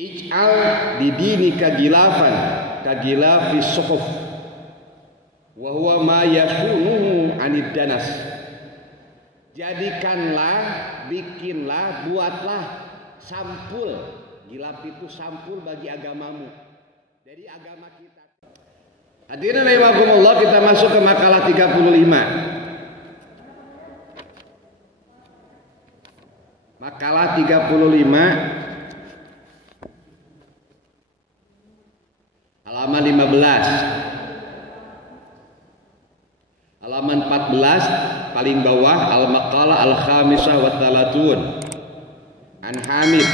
Ij'al didinika gilafan kagilafis suhuf wa huwa ma yasunuhu anid danas. Jadikanlah, bikinlah, buatlah sampul. Gilaf itu sampul bagi agamamu, dari agama kita. Hadirin rahimakumullah, kita masuk ke makalah 35. Makalah 35 halaman 15. Halaman 14 paling bawah, al-maqalah al-khamisah wa talatun an Hamid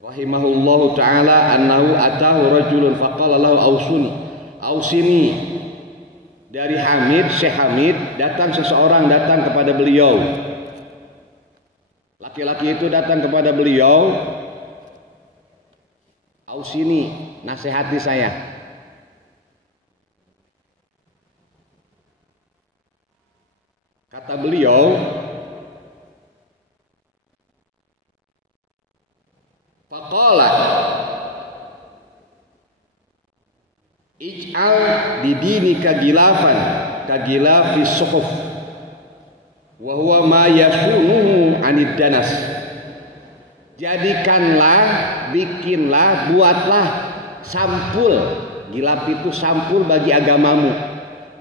rahimahullahu ta'ala annahu atahu rajulun faqala lahu ausini. Dari Hamid, Syekh Hamid, seseorang datang kepada beliau. Laki-laki itu datang kepada beliau, ausini, nasihati saya. Kata beliau, faqala ij'al didinika gilafan kagilafis suhuf wa huwa ma yasunuhu anid danas. Jadikanlah, bikinlah, buatlah sampul. Gilaf itu sampul bagi agamamu.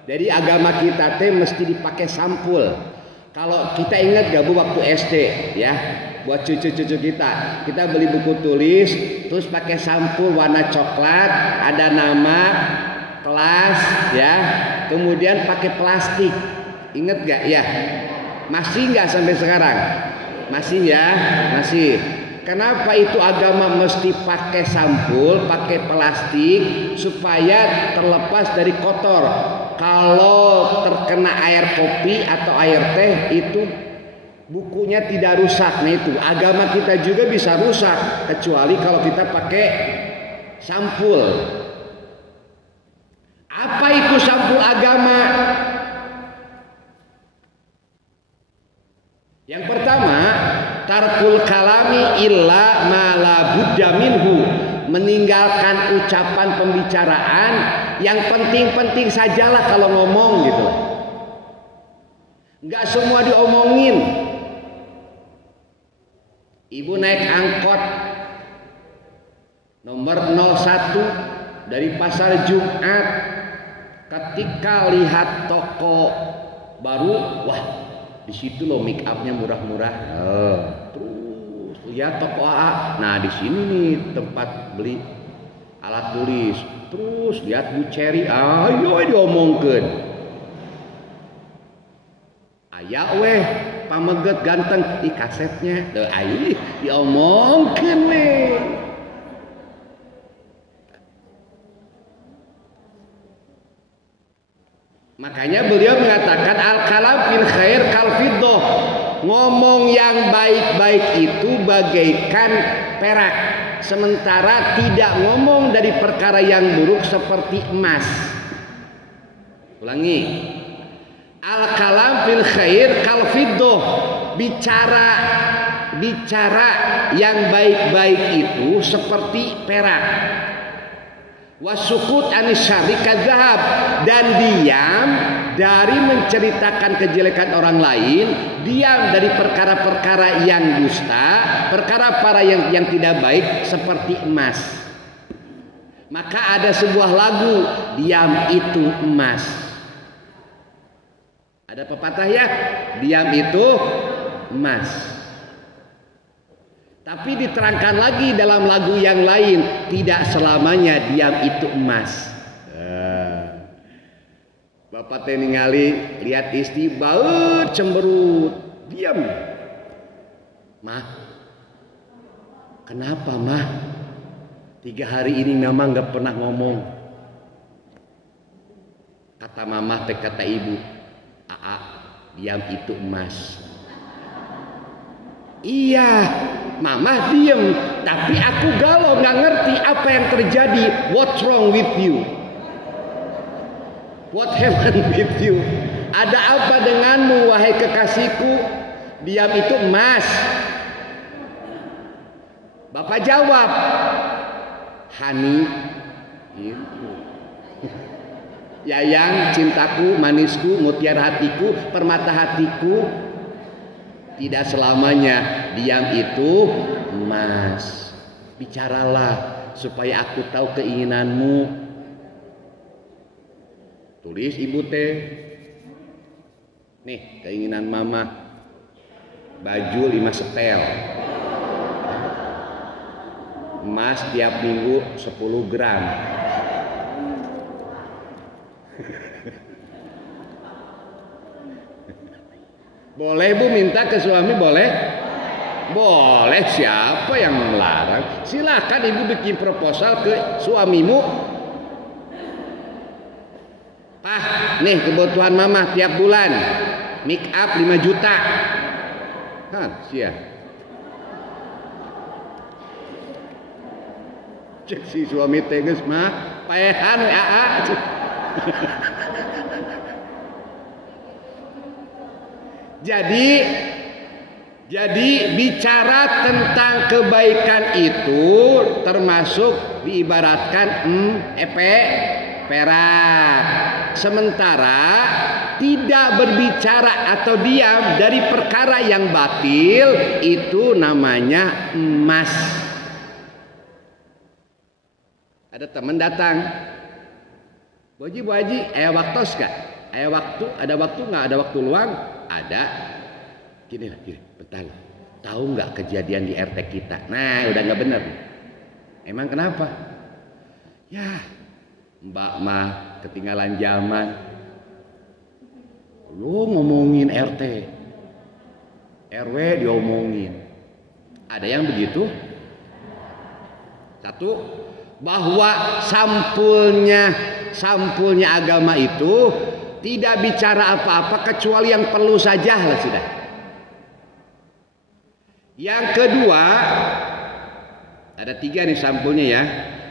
Dari agama kita teh mesti dipakai sampul. Kalau kita ingat gak bu waktu SD ya, buat cucu-cucu kita beli buku tulis, terus pakai sampul warna coklat, ada nama, kelas ya, kemudian pakai plastik. Ingat gak ya? Masih gak sampai sekarang? Masih ya? Masih. Kenapa itu agama mesti pakai sampul, pakai plastik, supaya terlepas dari kotor. Kalau terkena air kopi atau air teh itu bukunya tidak rusak. Nah itu agama kita juga bisa rusak, kecuali kalau kita pakai sampul. Apa itu sampul agama? Yang pertama, tarkul kalami illa ma la budda minhu, meninggalkan ucapan pembicaraan yang penting-penting sajalah kalau ngomong gitu. Enggak semua diomongin. Ibu naik angkot nomor 01 dari Pasar Jumat, ketika lihat toko baru, wah di situ loh make upnya murah-murah. Terus lihat toko AA, nah di sini nih tempat beli alat tulis. Terus lihat Bu Cherry, ayo diomongkeun. Aya weh pameget ganteng, kasetnya teu ayo diomongkeun weh. Makanya beliau mengatakan al-kalam fil khair kal fiddah. Ngomong yang baik-baik itu bagaikan perak, sementara tidak ngomong dari perkara yang buruk seperti emas. Ulangi. Al-kalam fil khair kal fiddah. Bicara yang baik-baik itu seperti perak. Wasukut anis syarri kadzahab, dan diam dari menceritakan kejelekan orang lain, diam dari perkara-perkara yang dusta, perkara-perkara yang tidak baik seperti emas. Maka ada sebuah lagu, diam itu emas. Ada pepatah ya, diam itu emas. Tapi diterangkan lagi dalam lagu yang lain, tidak selamanya diam itu emas. Bapak teh ningali lihat istri baut cemberut, diam. Mah, kenapa mah? 3 hari ini mama nggak pernah ngomong. Kata mama teh, kata ibu, Aa, diam itu emas. Iya, mama diem, tapi aku galau, nggak ngerti apa yang terjadi. What's wrong with you? What happened with you? Ada apa denganmu wahai kekasihku? Diam itu emas. Bapak jawab, Hani, gitu. Yayang, cintaku, manisku, mutiara hatiku, permata hatiku. Tidak selamanya diam itu emas. Bicaralah supaya aku tahu keinginanmu. Tulis ibu teh. Nih keinginan mama. Baju 5 setel. Emas tiap minggu 10 gram. Boleh bu minta ke suami boleh? Boleh, siapa yang melarang? Silakan ibu bikin proposal ke suamimu. Pak, nih kebutuhan mama tiap bulan. Make up 5 juta. Hah, siap. Cek si suami teges mah paehan aa. Jadi bicara tentang kebaikan itu termasuk diibaratkan perak. Sementara tidak berbicara atau diam dari perkara yang batil itu namanya emas. Ada teman datang, Bu Haji, waktu gak? Ada waktu nggak? Ada waktu luang? Ada. Gini, bentar. Tahu nggak kejadian di RT kita? Nah, udah nggak bener. Emang kenapa? Ya, Mbak mah ketinggalan zaman. Lu ngomongin RT, RW diomongin. Ada yang begitu? Satu, bahwa sampulnya agama itu tidak bicara apa-apa kecuali yang perlu saja lah sudah. Yang kedua, ada 3 nih sampulnya ya.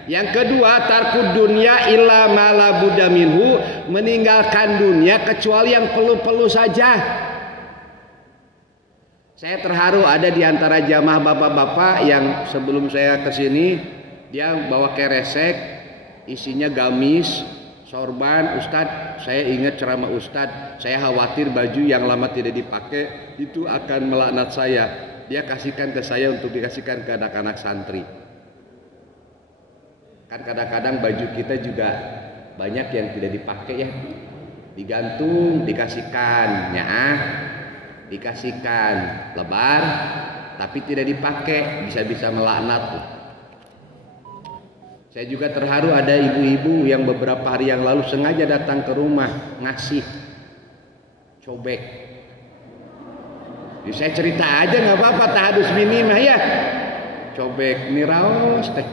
Yang kedua, tarkud dunya illa ma la budda minhu, meninggalkan dunia kecuali yang perlu-perlu saja. Saya terharu ada di antara jamaah bapak-bapak yang sebelum saya kesini dia bawa keresek isinya gamis, sorban. Ustadz, saya ingat ceramah Ustadz, saya khawatir baju yang lama tidak dipakai itu akan melaknat saya. Dia kasihkan ke saya untuk dikasihkan ke anak-anak santri. Kan kadang-kadang baju kita juga banyak yang tidak dipakai ya, digantung, dikasihkan, dikasihkan lebar, tapi tidak dipakai, bisa-bisa melaknat tuh. Saya juga terharu ada ibu-ibu yang beberapa hari yang lalu sengaja datang ke rumah ngasih cobek. Ya, saya cerita aja nggak apa-apa, tahadus minimah ya. Cobek ini raos teh.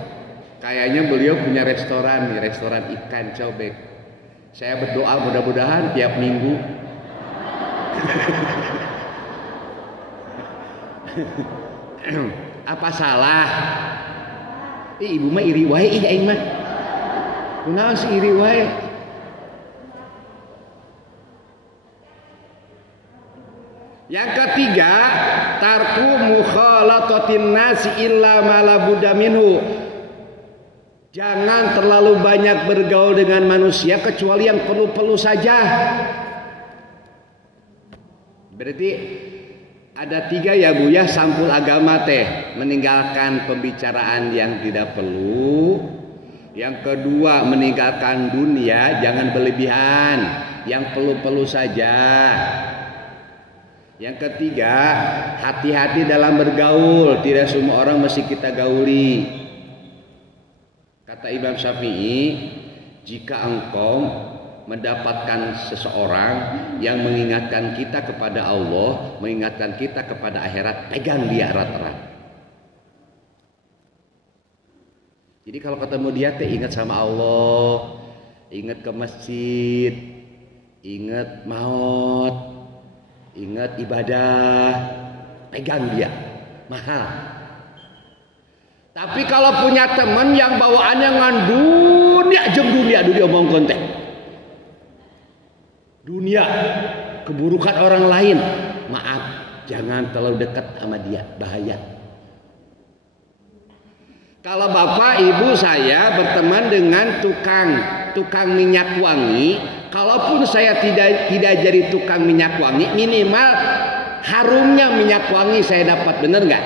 Kayaknya beliau punya restoran nih, restoran ikan cobek. Saya berdoa mudah-mudahan tiap minggu. Apa salah? Ibu mah iri wae aing mah. Kunaon sih iri wae? Yang ketiga, tarku mukhalatatin nasi illa ma la budda minhu. Jangan terlalu banyak bergaul dengan manusia kecuali yang perlu-perlu saja. Berarti ada 3 ya Bu ya sampul agama teh. Meninggalkan pembicaraan yang tidak perlu. Yang kedua, meninggalkan dunia, jangan berlebihan, yang perlu-perlu saja. Yang ketiga, hati-hati dalam bergaul, tidak semua orang mesti kita gauli. Kata Imam Syafi'i, jika engkau mendapatkan seseorang yang mengingatkan kita kepada Allah, mengingatkan kita kepada akhirat, pegang dia erat-erat. Jadi kalau ketemu dia teh ingat sama Allah, ingat ke masjid, ingat maut, ingat ibadah, pegang dia, mahal. Tapi kalau punya teman yang bawaannya ngan dunia omongkeun teh. Dunia, keburukan orang lain, maaf, jangan terlalu dekat sama dia, bahaya. Kalau bapak ibu saya berteman dengan tukang minyak wangi, kalaupun saya tidak jadi tukang minyak wangi, minimal harumnya minyak wangi saya dapat, bener nggak?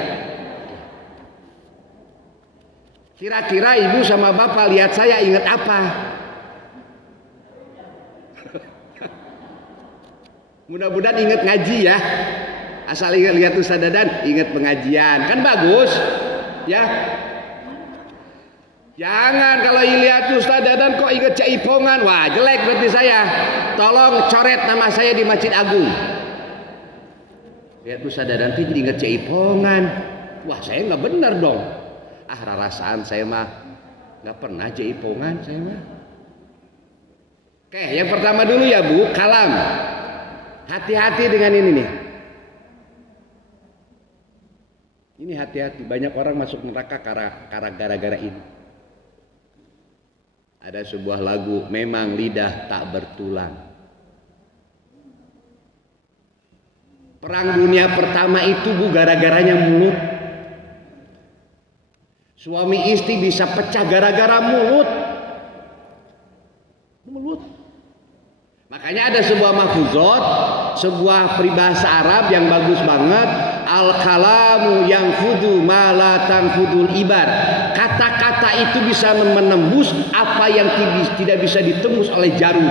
Kira-kira ibu sama bapak lihat saya ingat apa? Mudah-mudahan ingat ngaji ya. Asal ingat lihat Ustaz Dadan, ingat pengajian, kan bagus ya. Jangan kalau lihat Ustaz Dadan kok ingat Caipongan, wah jelek berarti saya. Tolong coret nama saya di Masjid Agung. Lihat Ustaz Dadan tuh jadi ingat Caipongan, wah saya nggak benar dong. Ah rarasaan saya mah nggak pernah Caipongan saya mah. Oke, yang pertama dulu ya Bu, kalam. Hati-hati dengan ini nih. Ini hati-hati, banyak orang masuk neraka gara-gara ini. Ada sebuah lagu, memang lidah tak bertulang. Perang dunia pertama itu Bu gara-garanya mulut. Suami istri bisa pecah gara-gara mulut. Makanya ada sebuah mahfuzat, sebuah peribahasa Arab yang bagus banget. Al-kalamu yang fudu malatan fudul ibar. Kata-kata itu bisa menembus apa yang tidak bisa ditembus oleh jarum.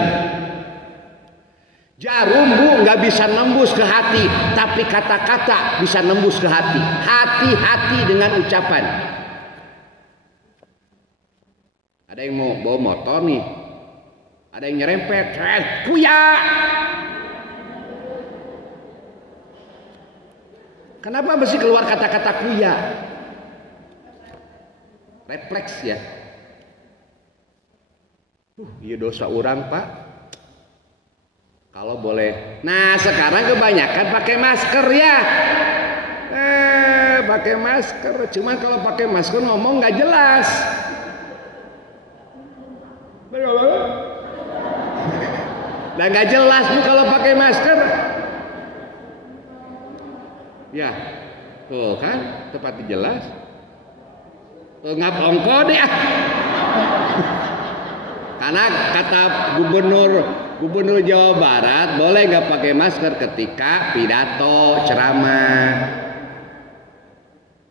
Jarum Bu nggak bisa nembus ke hati, tapi kata-kata bisa nembus ke hati. Hati-hati dengan ucapan. Ada yang mau bawa motor nih, ada yang nyerempet, kuya. Kenapa mesti keluar kata-kata kuya? Refleks ya. Iya dosa orang Pak. Kalau boleh. Nah sekarang kebanyakan pakai masker ya. Pakai masker. Cuman kalau pakai masker ngomong nggak jelas. Nah nggak jelas Bu kalau pakai masker. Ya, tuh kan tepat jelas. Ngap ongko deh. Karena kata Gubernur Jawa Barat boleh nggak pakai masker ketika pidato ceramah.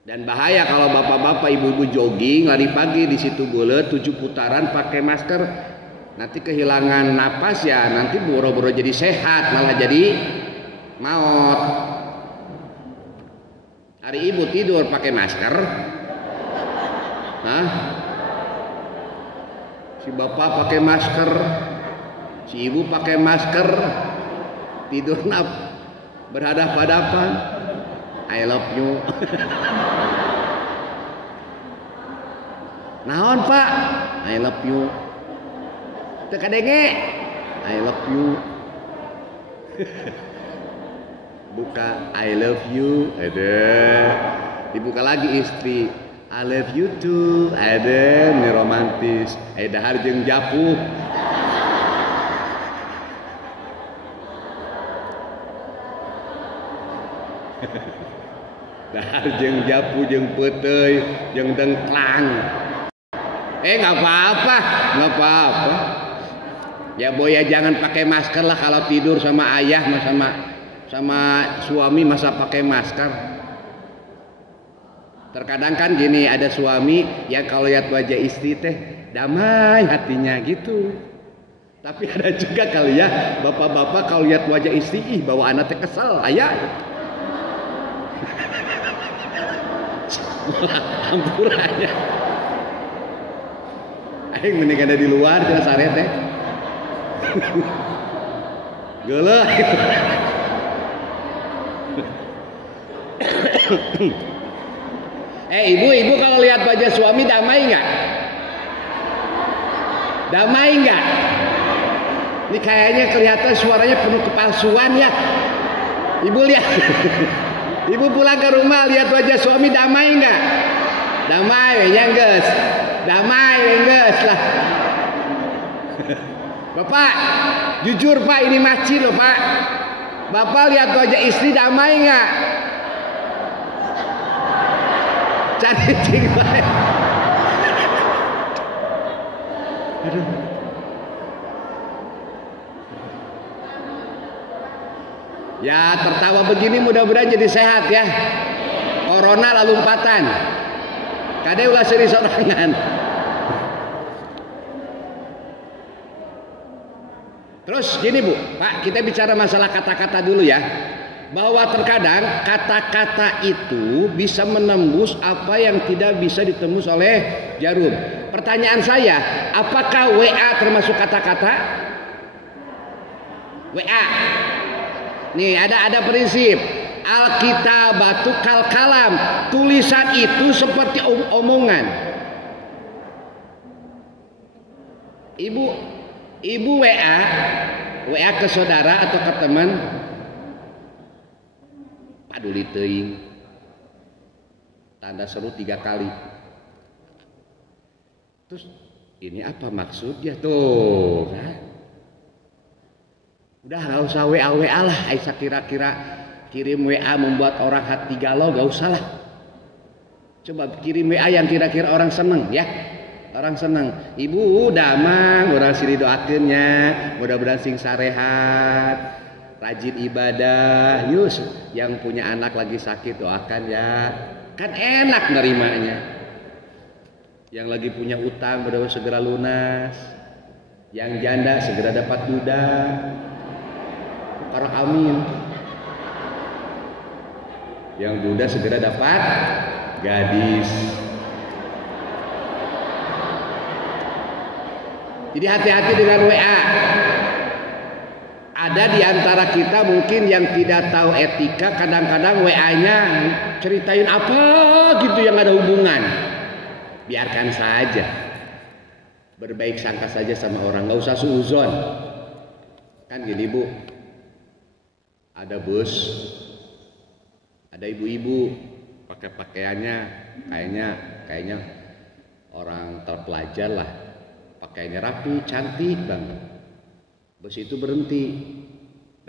Dan bahaya kalau bapak-bapak ibu-ibu jogging lari pagi di situ bulet 7 putaran pakai masker. Nanti kehilangan napas ya, nanti boro-boro jadi sehat malah jadi maut. Hari ibu tidur pakai masker. Hah? Si bapak pakai masker, si ibu pakai masker, tidur berhadapan-hadapan. I love you. Naon Pak? I love you. Teu kadenge. I love you. Buka I love you, ada. Dibuka lagi istri, I love you too, ada. Ini romantis. Dahar jeung japu. Dahar jeung japu jeung peuteuy jeung dengklang. Nggak apa-apa, nggak apa-apa. Ya boy ya jangan pakai masker lah kalau tidur sama ayah sama suami masa pakai masker. Terkadang kan gini, ada suami yang kalau lihat wajah istri teh damai hatinya gitu. Tapi ada juga kali ya bapak-bapak kalau lihat wajah istri bawa anak teh kesel ayah. Ampurannya. Aing mending ada di luar jangan sare teh. Geuleuh. Ibu-ibu kalau lihat wajah suami damai nggak? Damai nggak? Ini kayaknya kelihatan suaranya penuh kepalsuan ya. Ibu lihat. Ibu pulang ke rumah lihat wajah suami damai nggak? Damai, ya geus. Damai, geus lah. Bapak, jujur Pak ini maci loh Pak. Bapak lihat wajah istri damai nggak? Cari cing baik. Ya tertawa begini mudah-mudahan jadi sehat ya. Corona lalu lompatan. Kade ulah seri sorangan. Terus gini Bu, Pak, kita bicara masalah kata-kata dulu ya. Bahwa terkadang kata-kata itu bisa menembus apa yang tidak bisa ditembus oleh jarum. Pertanyaan saya, apakah WA termasuk kata-kata? WA. Nih ada prinsip. Alkitabatu kal kalam. Tulisan itu seperti omongan. Ibu WA ke saudara atau ke teman. Paduli teuing. Tanda seru 3 kali. Terus ini apa maksudnya tuh? Nah. Udah nggak usah WA lah. Aisyah kira-kira kirim WA membuat orang hati galau, nggak usah lah. Coba kirim WA yang kira-kira orang seneng ya. Orang seneng. Ibu damang, orang sini doakeunnya, mudah-mudahan sing sarehat, rajin ibadah. Yus, yang punya anak lagi sakit doakan ya. Kan enak nerimanya. Yang lagi punya utang mudah-mudahan segera lunas. Yang janda segera dapat duda. Para amin. Yang duda segera dapat gadis. Jadi hati-hati dengan WA. Ada di antara kita mungkin yang tidak tahu etika, kadang-kadang WA-nya ceritain apa gitu yang ada hubungan. Biarkan saja. Berbaik sangka saja sama orang, nggak usah suuzon. Kan gini Bu. Ada bus, ada ibu-ibu pakai pakaiannya kayaknya orang terpelajar lah, pakaiannya rapi, cantik banget. Bus itu berhenti,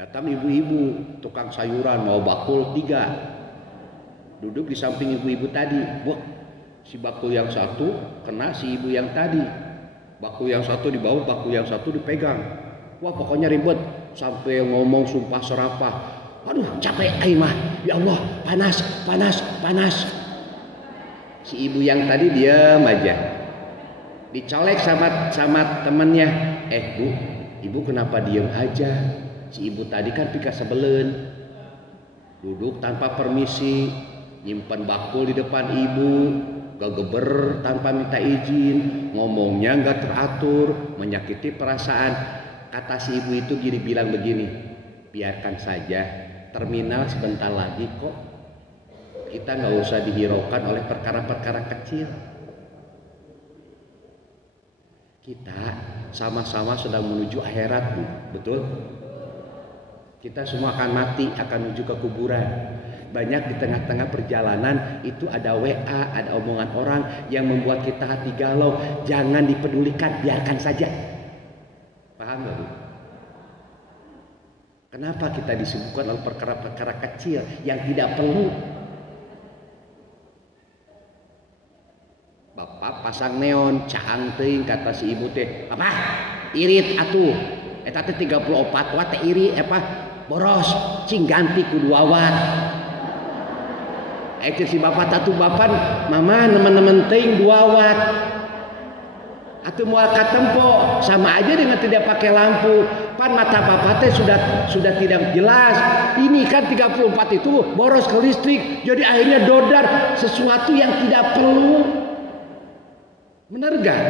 datang ibu-ibu tukang sayuran mau bakul 3, duduk di samping ibu-ibu tadi. Wah, si bakul yang satu kena si ibu yang tadi, bakul yang satu dibawa, bakul yang satu dipegang. Wah pokoknya ribet. Sampai ngomong sumpah serapah. Aduh capek mah. Ya Allah panas. Si ibu yang tadi diam aja. Dicolek sama temennya. Bu, ibu kenapa diam aja? Si ibu tadi kan pika sebelen. Duduk tanpa permisi. Nyimpen bakul di depan ibu. Gegeber tanpa minta izin. Ngomongnya gak teratur. Menyakiti perasaan. Kata si ibu itu bilang begini, biarkan saja, terminal sebentar lagi kok. Kita nggak usah dihiraukan oleh perkara-perkara kecil. Kita sama-sama sedang menuju akhirat, Bu. Betul? Kita semua akan mati, akan menuju ke kuburan. Banyak di tengah-tengah perjalanan itu ada WA, ada omongan orang yang membuat kita hati galau. Jangan dipedulikan, biarkan saja. Paham gak Bu? Kenapa kita disibukkan oleh perkara-perkara kecil yang tidak perlu? Bapak pasang neon, caang teuing kata si ibu teh. Apa? Irit atuh. Eta teh 34 watt teh iri apa? Boros, cing ganti ku 2 watt. Si bapak tatu bapan, mama nemen-nemen teuing 2 watt. Atau mual katempo sama aja dengan tidak pakai lampu. Pan mata papa teh sudah tidak jelas. Ini kan 34 itu boros ke listrik. Jadi akhirnya dodar sesuatu yang tidak perlu. Bener gak?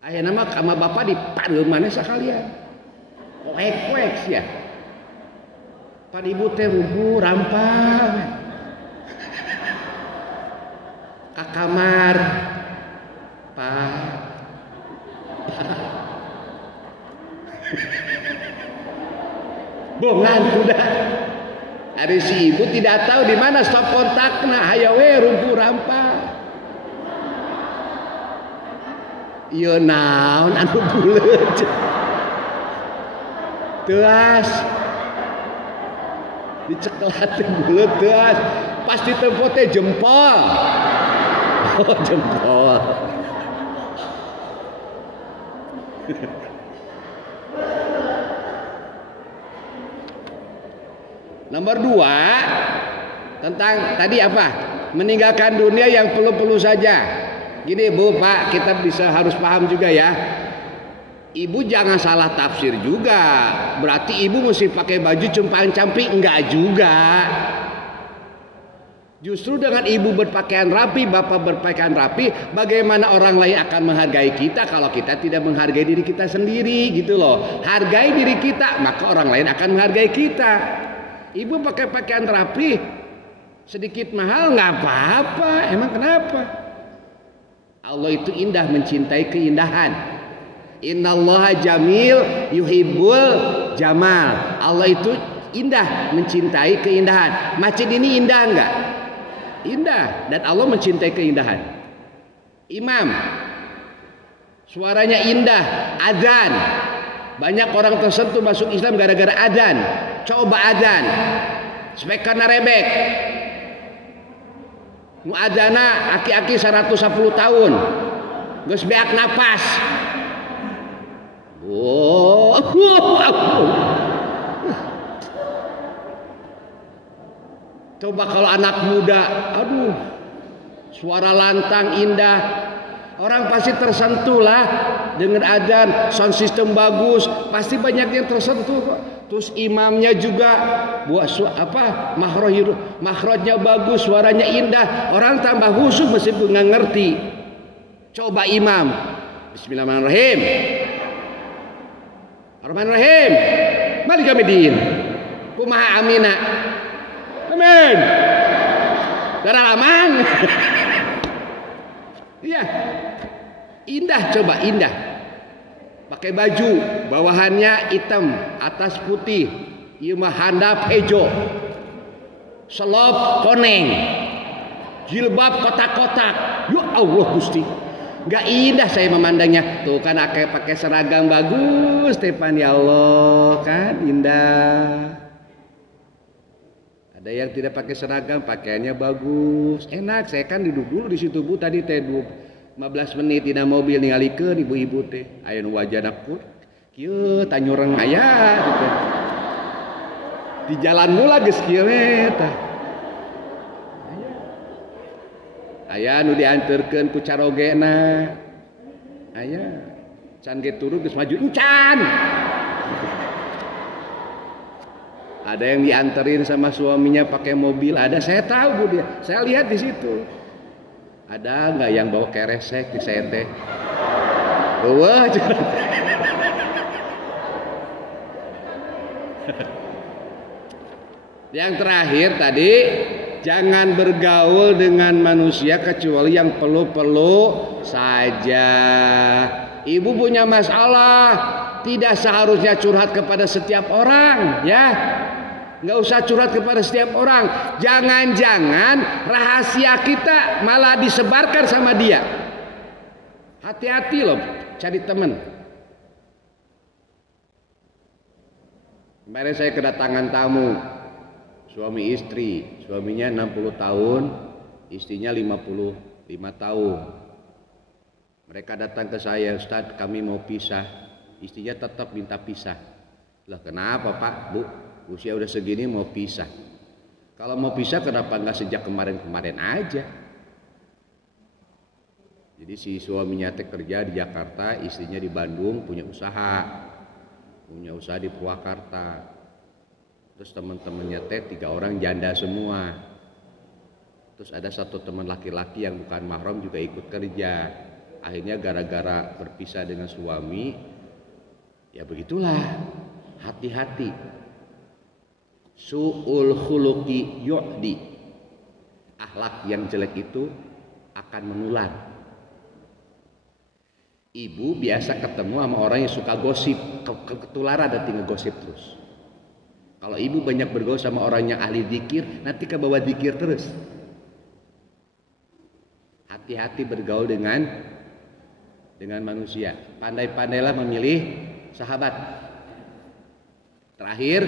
Akhirnya nama sama bapak dipanggil mana sekalian. Kuek ya. Pan ibu teh rubuh rampang. Ke kamar. Bongan udah. Hari si ibu tidak tahu di mana stop kontakna, hayo we rumpuh rampah. Ieu naon anu buleut. Teas. Dicekelat teh buleut teas. Pas ditempo teh jempol. Oh, jempol. Nomor 2, tentang tadi apa? Meninggalkan dunia yang perlu-perlu saja. Gini Bu, Pak, kita harus paham juga ya. Ibu jangan salah tafsir juga. Berarti ibu mesti pakai baju compang-camping, enggak juga. Justru dengan ibu berpakaian rapi, bapak berpakaian rapi, bagaimana orang lain akan menghargai kita kalau kita tidak menghargai diri kita sendiri gitu loh. Hargai diri kita, maka orang lain akan menghargai kita. Ibu pakai pakaian rapi, sedikit mahal nggak apa-apa. Emang kenapa? Allah itu indah, mencintai keindahan. Innallaha jamil yuhibbul jamal. Allah itu indah, mencintai keindahan. Masjid ini indah enggak? Indah, dan Allah mencintai keindahan. Imam suaranya indah, adzan. Banyak orang tersentuh masuk Islam gara-gara adzan. Coba adzan, speakerna rebek. Muadzana aki-aki 110 tahun. Geus beak napas. Oh. Coba kalau anak muda, aduh, suara lantang indah, orang pasti tersentuh lah dengan adzan, sound system bagus, pasti banyak yang tersentuh kok. Terus imamnya juga buat makhrajnya bagus, suaranya indah, orang tambah khusyuk meskipun nggak ngerti. Coba imam, Bismillahirrahmanirrahim, Ar-Rahmanirrahim, Malik Yaumiddin, kumaha amina, amin, darah laman. Iya, indah, coba indah. Pakai baju, bawahannya hitam, atas putih, ieu mah handap hejo, selop koneng, jilbab kotak-kotak. Ya Allah Gusti, nggak indah saya memandangnya. Tuh kan pakai seragam bagus, Stefan, ya Allah, kan indah. Ada yang tidak pakai seragam, pakaiannya bagus, enak. Saya kan duduk dulu di situ Bu, tadi teh 15 menit dina mobil ningalikeun ibu-ibu teh. Aya nu wajana kur, kieu tanyureng aya gitu. Di jalan mula geus kieu tah. Aya nu dianterkeun ku carogena. Aya can ge turu geus maju encan. Ada yang dianterin sama suaminya pakai mobil, ada, saya tahu Bu dia. Saya lihat di situ. Ada nggak yang bawa keresek di saya teh? Wah, yang terakhir tadi, jangan bergaul dengan manusia kecuali yang perlu-perlu saja. Ibu punya masalah, tidak seharusnya curhat kepada setiap orang, ya. Nggak usah curhat kepada setiap orang. Jangan-jangan rahasia kita malah disebarkan sama dia. Hati-hati loh, cari teman. Kemarin saya kedatangan tamu, suami istri. Suaminya 60 tahun, istrinya 55 tahun. Mereka datang ke saya, Ustadz, kami mau pisah. Istrinya tetap minta pisah. Lah kenapa Pak, Bu? Usia udah segini mau pisah. Kalau mau pisah kenapa nggak sejak kemarin-kemarin aja? Jadi si suaminya teh kerja di Jakarta, istrinya di Bandung, punya usaha di Purwakarta. Terus teman-temannya teh 3 orang janda semua. Terus ada 1 teman laki-laki yang bukan mahram juga ikut kerja. Akhirnya gara-gara berpisah dengan suami, ya begitulah. Hati-hati. Su'ul khuluqi yu'di. Akhlak yang jelek itu akan menular. Ibu biasa ketemu sama orang yang suka gosip, ketularan nanti ngegosip terus. Kalau ibu banyak bergaul sama orang yang ahli zikir, nanti kebawa zikir terus. Hati-hati bergaul dengan manusia. Pandai-pandailah memilih sahabat. Terakhir,